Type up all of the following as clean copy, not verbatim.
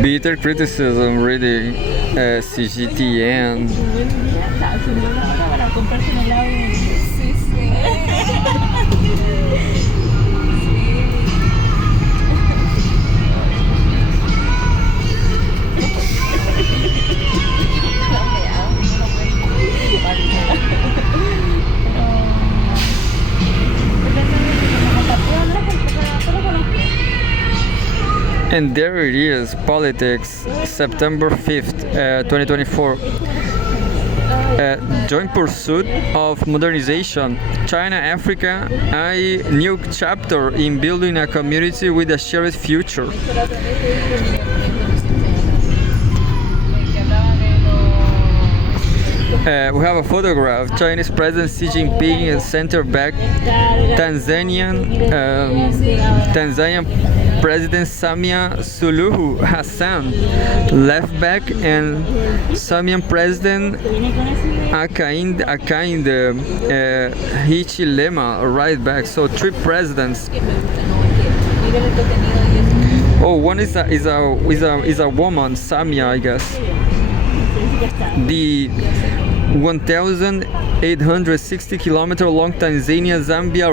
Bitter criticism, really. CGTN. Para comprarse un helado y... Sí, sí. And there it is, politics, September 5th, 2024. Joint pursuit of modernization. China, Africa, a new chapter in building a community with a shared future. We have a photograph. Chinese President Xi Jinping center back. Tanzanian President Samia Suluhu Hassan left back, and Zambian President Hakainde Hichilema right back. So three presidents. Oh, one is a woman, Samia, I guess. The 1,860-kilometer long Tanzania-Zambia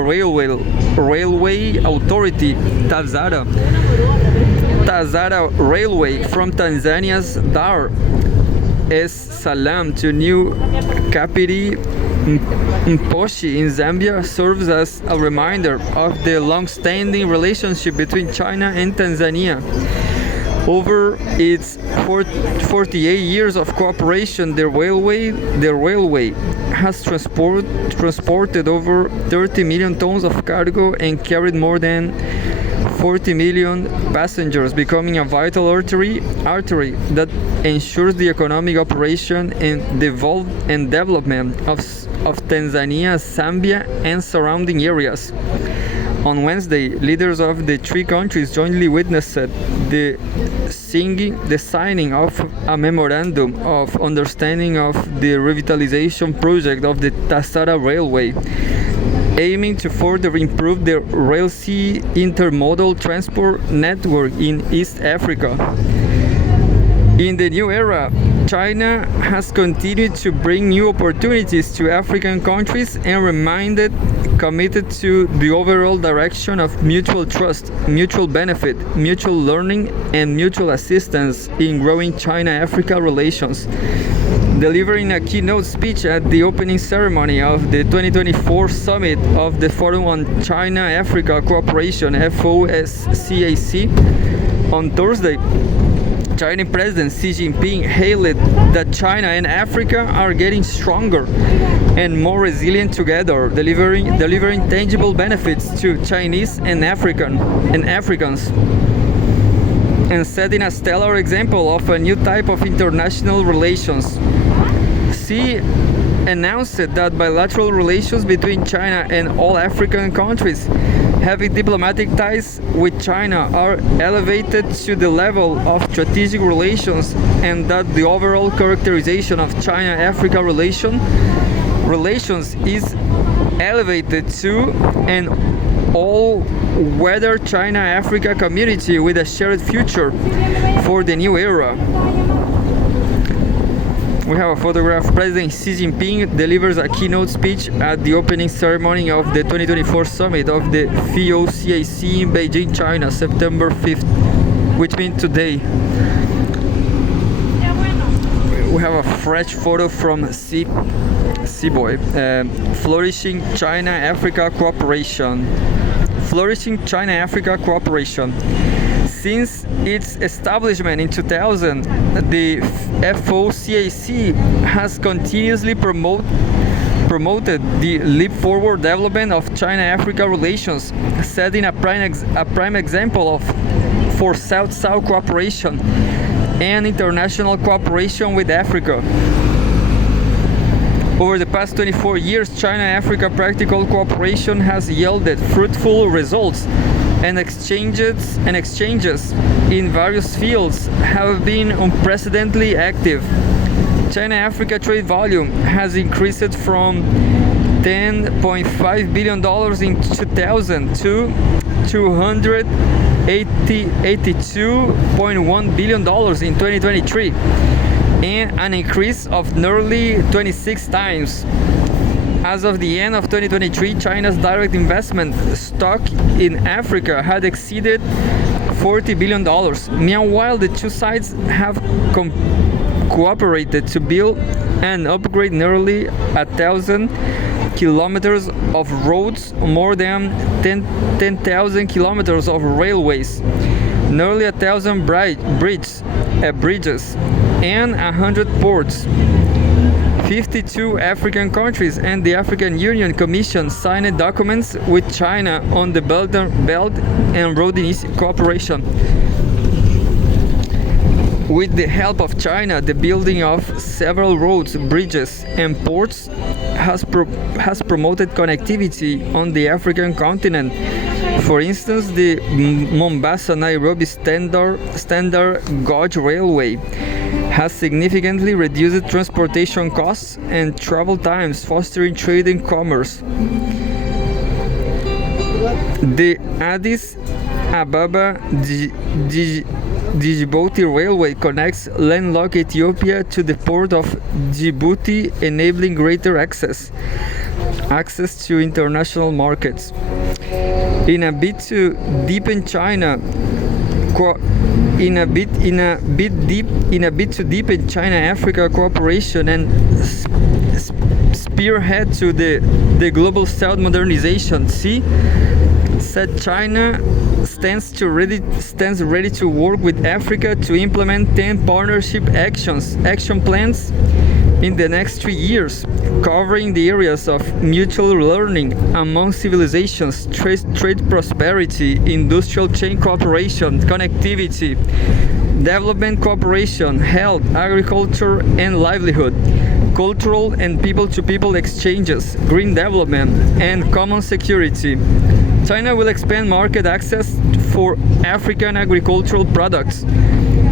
Railway Authority Tazara Railway from Tanzania's Dar es Salaam to New Kapiti Mposhi in Zambia serves as a reminder of the long-standing relationship between China and Tanzania. Over its 48 years of cooperation, the railway has transported over 30 million tons of cargo and carried more than 40 million passengers, becoming a vital artery that ensures the economic operation and development of Tanzania, Zambia, and surrounding areas. On Wednesday, leaders of the three countries jointly witnessed the signing of a memorandum of understanding of the revitalization project of the Tazara Railway, aiming to further improve the rail-sea intermodal transport network in East Africa. In the new era, China has continued to bring new opportunities to African countries and remained committed to the overall direction of mutual trust, mutual benefit, mutual learning, and mutual assistance in growing China-Africa relations. Delivering a keynote speech at the opening ceremony of the 2024 summit of the Forum on China-Africa Cooperation (FOSCAC) on Thursday, Chinese President Xi Jinping hailed that China and Africa are getting stronger and more resilient together, delivering tangible benefits to Chinese and Africans, and setting a stellar example of a new type of international relations. Xi announced that bilateral relations between China and all African countries having diplomatic ties with China are elevated to the level of strategic relations, and that the overall characterization of China-Africa relations is elevated to an all-weather China-Africa community with a shared future for the new era. We have a photograph. President Xi Jinping delivers a keynote speech at the opening ceremony of the 2024 summit of the FOSCAC in Beijing, China, September 5th, which means today. We have a fresh photo from Seaboy. Flourishing China-Africa cooperation. Flourishing China-Africa cooperation. Since its establishment in 2000, the FOCAC has continuously promoted the leap forward development of China-Africa relations, setting a prime example for South-South cooperation and international cooperation with Africa. Over the past 24 years, China-Africa practical cooperation has yielded fruitful results, and exchanges in various fields have been unprecedentedly active. China-Africa trade volume has increased from $10.5 billion in 2000 to $200 $82.1 billion in 2023, and an increase of nearly 26 times. As of the end of 2023, China's direct investment stock in Africa had exceeded $40 billion. Meanwhile, the two sides have cooperated to build and upgrade nearly 1,000 kilometers of roads, more than 10,000 kilometers of railways, nearly 1,000 bridges, and 100 ports. 52 African countries and the African Union Commission signed documents with China on the Belt and Road Cooperation. With the help of China, the building of several roads, bridges, and ports has promoted connectivity on the African continent. For instance, the Mombasa-Nairobi standard gauge railway has significantly reduced transportation costs and travel times, fostering trade and commerce. The Addis Ababa Djibouti Railway connects landlocked Ethiopia to the port of Djibouti, enabling greater access to international markets. In a bid to deepen China-Africa cooperation and spearhead to the global South modernization, said China stands ready to work with Africa to implement 10 partnership action plans in the next 3 years, covering the areas of mutual learning among civilizations, trade prosperity, industrial chain cooperation, connectivity, development cooperation, health, agriculture and livelihood, cultural and people-to-people exchanges, green development, and common security. China will expand market access for African agricultural products,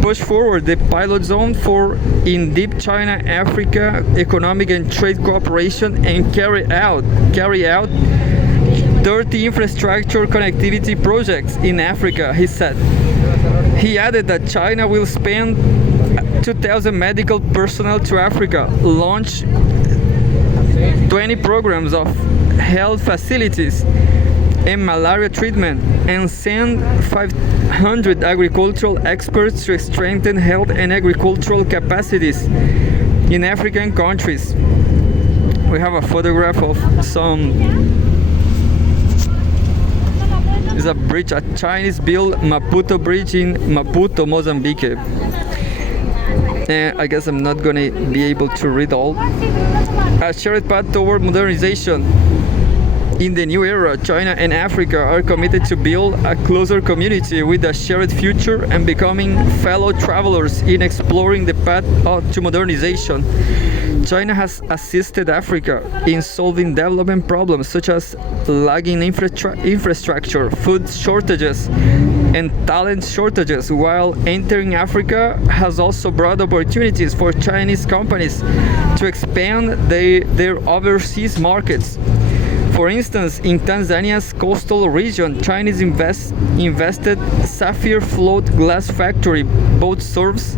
push forward the pilot zone for in-depth China-Africa economic and trade cooperation, and carry out 30 infrastructure connectivity projects in Africa, he said. He added that China will spend 2,000 medical personnel to Africa, launch 20 programs of health facilities and malaria treatment, and send 500 agricultural experts to strengthen health and agricultural capacities in African countries. We have a photograph of is a bridge, a Chinese-built Maputo bridge in Maputo, Mozambique. I guess I'm not gonna be able to read all. A shared path toward modernization. In the new era, China and Africa are committed to build a closer community with a shared future and becoming fellow travelers in exploring the path to modernization. China has assisted Africa in solving development problems such as lagging infrastructure, food shortages, and talent shortages, while entering Africa has also brought opportunities for Chinese companies to expand their overseas markets. For instance, in Tanzania's coastal region, Chinese invested Sapphire Float Glass Factory. Both serves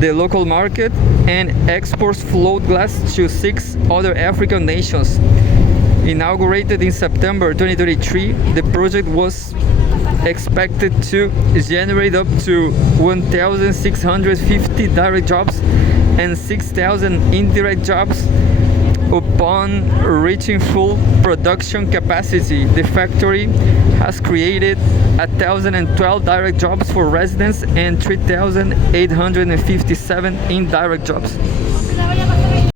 the local market and exports float glass to 6 other African nations. Inaugurated in September 2023, the project was expected to generate up to 1,650 direct jobs and 6,000 indirect jobs. Upon reaching full production capacity, the factory has created 1,012 direct jobs for residents and 3,857 indirect jobs.